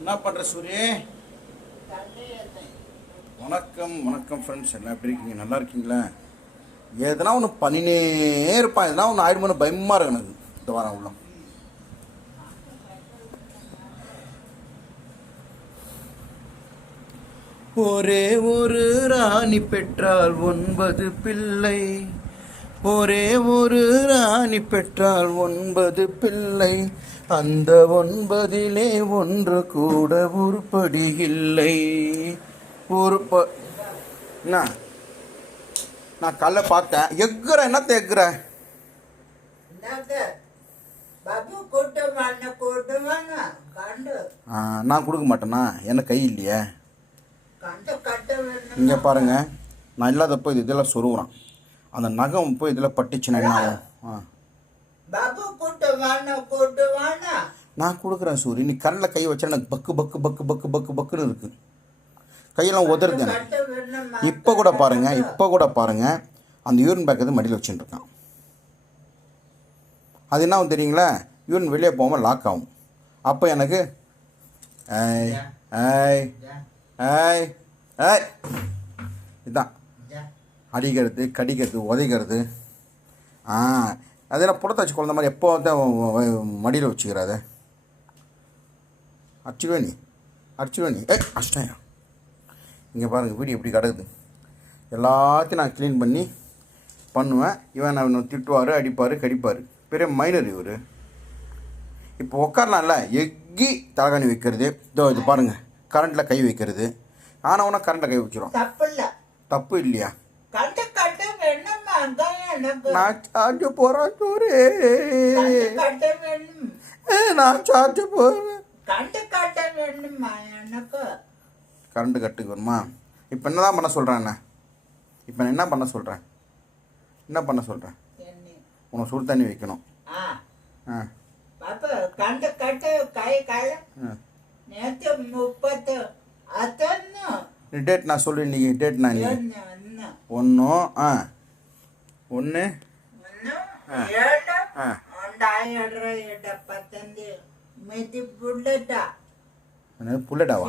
என்ன பண்ணுற சூரிய? வணக்கம் வணக்கம் ஃப்ரெண்ட்ஸ், எல்லாம் எப்படி இருக்கீங்க? நல்லா இருக்கீங்களா? எதனா ஒன்று பண்ணினே இருப்பான், எதனா ஒன்று ஆயிடுமோன்னு பயமாக இருக்கு எனக்கு இந்த வாரம் உள்ள. ஒரே ஒரு ராணி பெற்றால் 9 பிள்ளை, ஒரே ஒரு ராணி பெற்றால் 9 பிள்ளை, அந்த 9 ஒன்று கூட உருப்படி இல்லை. என்ன நான் கல்ல பார்த்தேன், எக்குற என்னத்த எக்குற? நான் கொடுக்க மாட்டேனா? என்ன கை இல்லையே? இங்கே பாருங்க, நான் இல்லாதப்போ இதெல்லாம் சொருகுறான். அந்த நகம் போய் இதில் பட்டுச்சுன்னா என்ன ஆகும்? நான் கொடுக்குறேன் சூரி, நீ கண்ணில் கை வச்சா எனக்கு பக்கு பக்கு பக்கு பக்கு பக்கு பக்குன்னு இருக்கு. கையெல்லாம் உதறுது எனக்கு. இப்போ கூட பாருங்க அந்த யூரின் பேக் எது மடியில் வச்சுட்டு இருக்கான். அது என்ன ஆகும் தெரியுங்களா? யூரின் வெளியே போகாமல் லாக் ஆகும். அப்போ எனக்கு ஏய் ஏய் ஏய் ஏய் இதுதான் அடிக்கிறது, கடிக்கிறது, உதைக்கிறது. அதெல்லாம் புடத்தை வச்சு குழந்த மாதிரி எப்போ மடியில் வச்சுக்கிறாத. அடிச்சுடுவே நீ அஷ்டம். இங்கே பாருங்கள் வீடு எப்படி கிடக்குது. எல்லாத்தையும் நான் க்ளீன் பண்ணி பண்ணுவேன். இவன் நான் திட்டுவார், அடிப்பார், கடிப்பார். பெரிய மைனர் இவர். இப்போ உட்காரலாம்ல, எக்கி தலகாணி வைக்கிறது, இதோ இது பாருங்கள் கரண்ட்டில் கை வைக்கிறது. ஆனவனா கரண்ட்டில் கை வச்சிடும். தப்பு இல்லையா? நான் சார்ஜ் போகிறேன் சூரே, நான் சார்ஜ் போகிறேன். கரண்ட்டு கட்டுக்கு வருமா? இப்போ என்ன தான் பண்ண சொல்கிறேன்? இப்போ என்ன பண்ண சொல்கிறேன்? உனக்கு சுடு தண்ணி வைக்கணும். டேட் நான் சொல்லு, இன்னைக்கு டேட் நான் இன்னைக்கு 1 புல்லட்டாவா?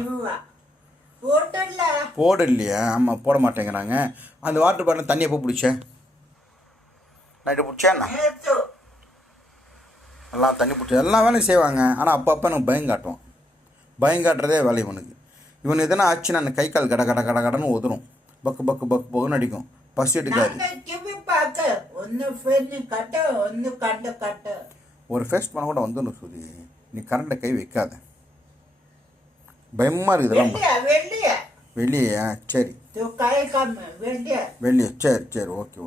போட இல்லையா? ஆமாம், போட மாட்டேங்கிறாங்க. அந்த வாட்டர் பாட்டில் தண்ணி எப்போ பிடிச்சேன்? நைட்டு பிடிச்சேன். எல்லாம் தண்ணி பிடிச்ச எல்லா வேலையும் செய்வாங்க. ஆனால் அப்பப்போ எனக்கு பயம் காட்டுவான். பயம் காட்டுறதே வேலை இவனுக்கு. இவன் எதனா ஆச்சுன்னா அந்த கை கால் கட கட கட கடன்னு உதரும். பக்கு பக்கு பக்கு பக்குன்னு அடிக்கும். பசி எடுக்காது. ஒரு ஃபேஸ் பண்ண கூட வந்துடும் சூரி. நீ கரண்ட்டை கை வைக்காத, பயமாக இருக்குது. இதெல்லாம் வெளியே சரி, வெளியே சரி ஓகே.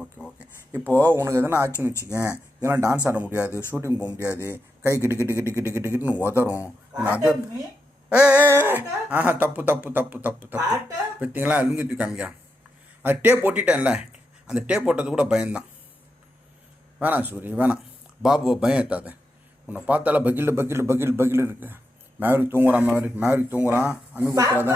இப்போது உனக்கு எதனா ஆச்சுன்னு வச்சுக்கேன், இதெல்லாம் டான்ஸ் ஆட முடியாது, ஷூட்டிங் போக முடியாது, கை கிட்டு கிட்டு கிட்டு கிட்டு கிட்டு கிட்டுன்னு உதறும். அது தப்பு பார்த்தீங்களா? லுங்கி தூக்கி காமிக்கிறான். அது டேப் போட்டிட்டேன்ல, அந்த டேப் போட்டது கூட பயம்தான். வேணாம் சூரி வேணாம், பாபுவை பயம் ஏற்றாத. உன்னை பார்த்தால பகில் இருக்கு. மேவரி தூங்குறான். அம்மி கொடுக்குறாத.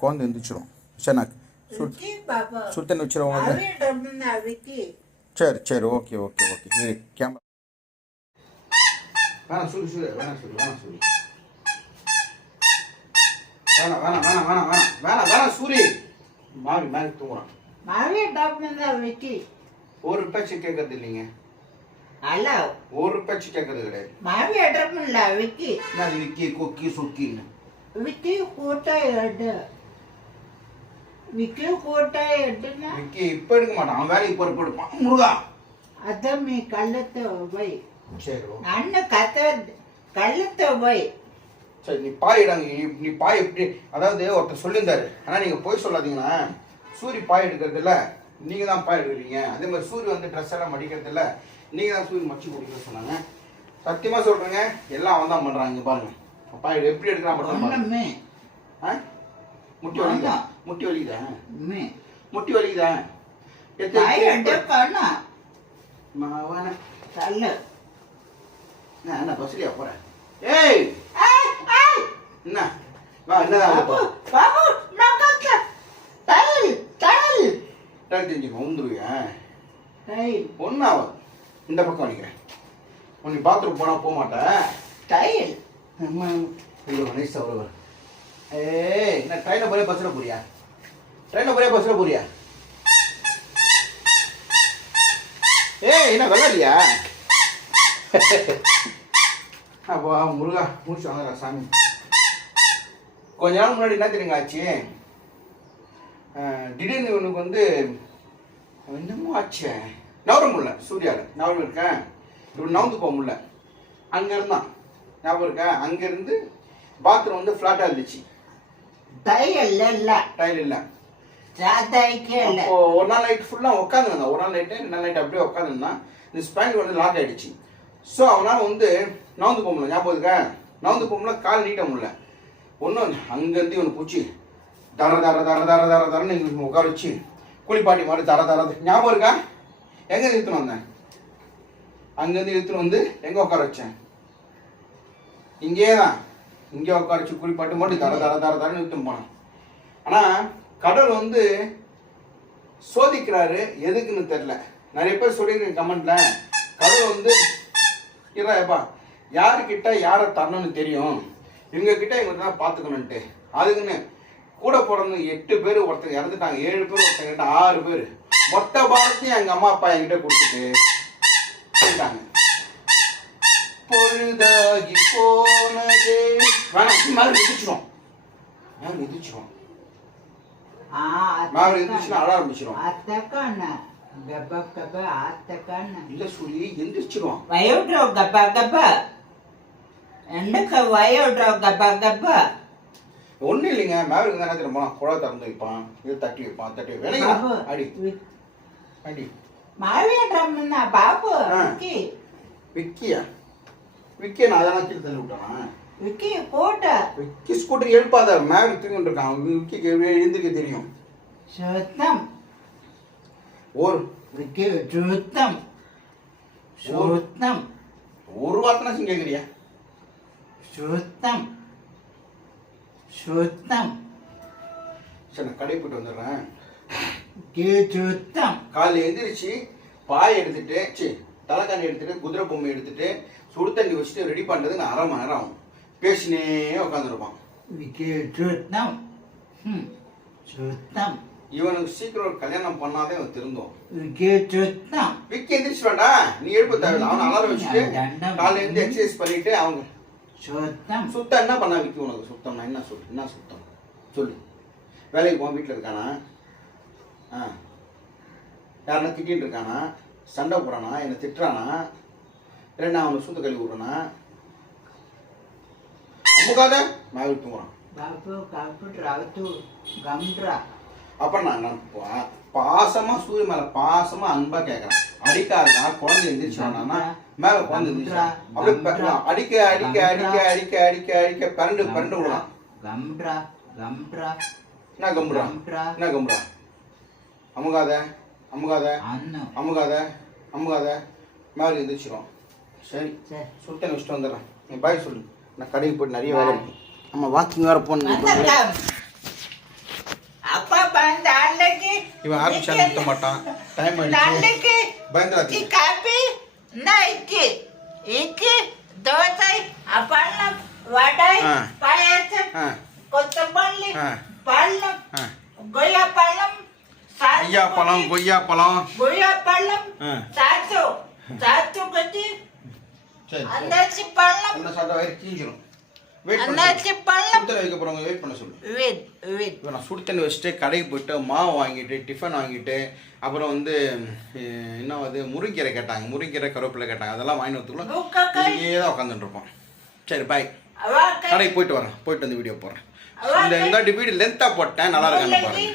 குழந்தை எந்திரிச்சிடும். சரி, நான் சுத்தன் வச்சிருவோம். சரி ஓகே. கேமரா வேணாம் சூரி வேணாம் சூரி. மாவி தூங்குறான். ஒரு பேச்சு கேட்கறது இல்லைங்க. ஒரு பேச்சு கேட்கறது கிடையாது. விக்கி கொக்கி சொக்கின்னு விக்கி இப்ப எடுக்க மாட்டான். அவன் வேலைக்கு பொறுப்பு எடுப்பான். முருகா அதான் நீ கள்ளத்தை போய். சரி அண்ணன் கள்ளத்தை போய். சரி, நீ பாயிடாங்க. நீ பாய் எப்படி, அதாவது ஒருத்தர் சொல்லியிருந்தாரு. ஆனால் நீங்கள் போய் சொல்லாதீங்கன்னா, சூரி பாய் எடுக்கிறது இல்லை, நீங்கள் தான் பாய் எடுக்கிறீங்க. அதே மாதிரி சூரி வந்து ட்ரெஸ் எல்லாம் மடிக்கிறது இல்லை, நீங்கள் தான் சூரி மச்சி கொடுக்குன்னு சொன்னாங்க. சத்தியமாக சொல்கிறேங்க, எல்லாம் அவன் தான் பண்ணுறாங்க. இங்கே பாருங்க, பாய் எப்படி எடுக்கிறான் மட்டும். முட்டி வலிக்குதா? என்ன பஸ்லியா போகிறேன்? ஏய் என்ன வா, என்னதான் தெரிஞ்சுக்கோ, உந்துருவியா? டைல் ஒன்றும் ஆகாது. இந்த பக்கம் நிற்கிறேன். உனக்கு பாத்ரூம் போனால் போக மாட்டேன். டைல் இவ்வளோ நைஸ் அவ்வளோ. ஏய் என்ன ட்ரெயினில் போறியா பஸ்ஸில் போறியா? ட்ரெயினில் போறியா பஸ்ஸில் போறியா? ஏய் என்ன வெள்ளாடியா? அப்போ முருகா முடிச்சு வாங்கடா சாமி. கொஞ்ச நாள் முன்னாடி என்ன தெரியுங்க ஆச்சு, திடீர்னு இவனுக்கு வந்து என்னமோ ஆச்சு, நவர முடியல. சூர்யாவில் நவரம் இருக்கேன், இவன் நவந்து போக முடியல. அங்கே இருந்தான் ஞாபகம் இருக்கா? அங்கேருந்து பாத்ரூம் வந்து ஃப்ளாட்டாக இருந்துச்சு. டைல் இல்லை டைல் இல்லை. டைக்கே இல்லை. அப்போ ஒரு நாள் நைட் ஃபுல்லாக உட்காந்துருந்தான். ஒரு நாள் நைட்டு 2 நாள் நைட்டு அப்படியே உட்காந்துருந்தான். இந்த ஸ்பேண்ட் வந்து லாக் ஆகிடுச்சு. ஸோ அவனால் வந்து நவந்து போக முடியல. ஞாபகம் இருக்கா? நவந்து போக முடியல, கால் நீட்ட முடியல. ஒன்றும் அங்கேருந்து இவனை பூச்சி தர தர தர தர தர தரன்னு இவங்க உட்கார வச்சு குளிப்பாட்டி மாதிரி தர தர. ஞாபகம் இருக்கா? எங்கே இழுத்துன்னு வந்தேன்? அங்கேருந்து இழுத்துன்னு வந்து எங்கே உட்கார வச்சேன்? இங்கே தான். இங்கே உட்கார வச்சு குளிப்பாட்டி மட்டும் தர தர தர தரன்னு இழுத்துன்னு போனேன். ஆனால் கடவுள் வந்து சோதிக்கிறாரு, எதுக்குன்னு தெரில. நிறைய பேர் சொல்லியிருக்கேன் கமெண்ட்ல, கடவுள் வந்து ஏப்பா யாருக்கிட்ட யாரை தரணும்னு தெரியும், இவங்க கிட்ட இவங்க தான் பார்த்துக்கணுன்ட்டு. அதுக்குன்னு கூட பிறந்த 8 பேர் ஒருத்தங்க இறந்துட்டாங்க, 7 பேர் ஒருத்தங்க கிட்ட 6 பேர், மொத்த பாரத்தையும் எங்கள் அம்மா அப்பா என்கிட்ட கொடுத்துட்டு போயிட்டாங்க. பொழுதாகி போனதே வேணாம், மாதிரி மிதிச்சிடும். மிதிச்சிடும். மாவு எந்திரிச்சுன்னா அழ ஆரம்பிச்சிடும். அத்தக்கான கப்பா கப்பா அத்தக்கான இல்ல சொல்லி எந்திரிச்சிடும். வயோட்ரோ கப்பா கப்பா என்னக்க வயோட்ரோ கப்பா கப்பா. ஒன்றும் இல்லைங்க, மேவருக்கு தானே திரும்ப குழா திறந்து வைப்பான், இது தட்டி வைப்பான், தட்டி வைப்பான். அடி அடி மாவேட்ரம்னா பாபு விக்கி. விக்கியா? விக்கிய நான் அதெல்லாம் கீழே தள்ளி விட்டானா? விக்கி போட்ட விக்கி ஸ்கூட்டர் எழுப்பாத, மேவருக்கு தூங்கிட்டு இருக்கான். விக்கிக்கு எழுந்திருக்க தெரியும். சுத்தம் ஒரு விக்கி சுத்தம் சுத்தம் ஒரு வார்த்தை கேட்குறியா? சுத்தம் சுத்தம். சரி நான் கடை போயிட்டு வந்துடுறேன். சுத்தம். காலையில் எந்திரிச்சு பாய் எடுத்துட்டு, சி தலைக்காணி எடுத்துட்டு, குதிரை பொம்மை எடுத்துட்டு, சுடு தண்ணி வச்சுட்டு ரெடி பண்ணுறதுக்கு 1/2 மணி நேரம் ஆகும். பேசினே உட்காந்துருப்பான். சுத்தம் சுத்தம். இவனுக்கு சீக்கிரம் ஒரு கல்யாணம் பண்ணாதே அவன் திருந்தோம். சுத்தம். விக்கி எந்திரிச்சு வேண்டா, நீ எழுப்ப தேவையில்லை. அவனை அலாரம் வச்சுட்டு காலையில இருந்து எக்ஸசைஸ் பண்ணிட்டு அவங்க சுத்தம். சுத்தம் என்ன பண்ணா விக்கி? உனக்கு சுத்தம்னா என்ன சொல்லு? என்ன சுத்தம் சொல்லு? வேலைக்கு போவான், வீட்டில் இருக்கானா? யாருன்னா திட்டின்னு இருக்கானா? சண்டை போடுறானா? என்னை திட்டுறானா? இல்லை நான் அவனுக்கு சுத்த கழுவி விடுறானா? அம்முக்காத நான் வீட்டு தூங்குறான். அப்புறம் நான் பாசமா சூரிய மேல பாசமா அன்பா கேட்கறேன். அடிக்காதா? குழந்தை எந்திரிச்சானா மேல குழந்தை எந்திரிச்சா அப்படியே அடிக்க அடிக்க அடிக்க அடிக்க அடிக்க அடிக்க பரண்டு பரண்டு விடலாம். என்ன கம்புறா? என்ன கம்புறா? அமுகாத அமுகாத அமுகாத அமுகாத மேல எந்திரிச்சிடும். சரி சுத்தனை வச்சுட்டு வந்துடுறேன். நீ பாய் சொல்லு, நான் கடைக்கு போயிட்டு நிறைய வேலை இருக்கு. ஆமா வாக்கிங் வேற போகணும். அப்பா பந்த அன்னைக்கு இவன் ஆரம்பிச்சா நிறுத்த மாட்டான். டைம் ஆயிடுச்சு. பயந்துராதி. காபி நைக்கு இக்கு தோசை அப்பளம் வடை பாயாசம் கொத்தமல்லி பழம் கொய்யா பழம் ஐயா பழம் கொய்யா பழம் கொய்யா பழம் சாத்து சாத்து கட்டி அன்னாச்சி பழம். அந்த சாப்பிட்டா வயிறு கீஞ்சிரும். அன்னாச்சி பழம் சுடுதண்ணி வைக்க போறவங்க வெயிட் பண்ண சொல்லு. இப்போ நான் சுடு தண்ணி வச்சுட்டு கடைக்கு போயிட்டு மாவு வாங்கிட்டு டிஃபன் வாங்கிட்டு அப்புறம் வந்து என்ன அது முருங்கீரை கேட்டாங்க, முருங்கீரை கருவேப்பிலை கேட்டாங்க, அதெல்லாம் வாங்கி வரதுக்குள்ள இங்கேயே தான் உட்காந்துட்டு இருப்போம். சரி பாய், கடைக்கு போயிட்டு வரேன். போயிட்டு வந்து வீடியோ போடுறேன். இந்த வீடியோ லென்த்தாக போட்டேன், நல்லா இருக்கான்னு பாருங்க.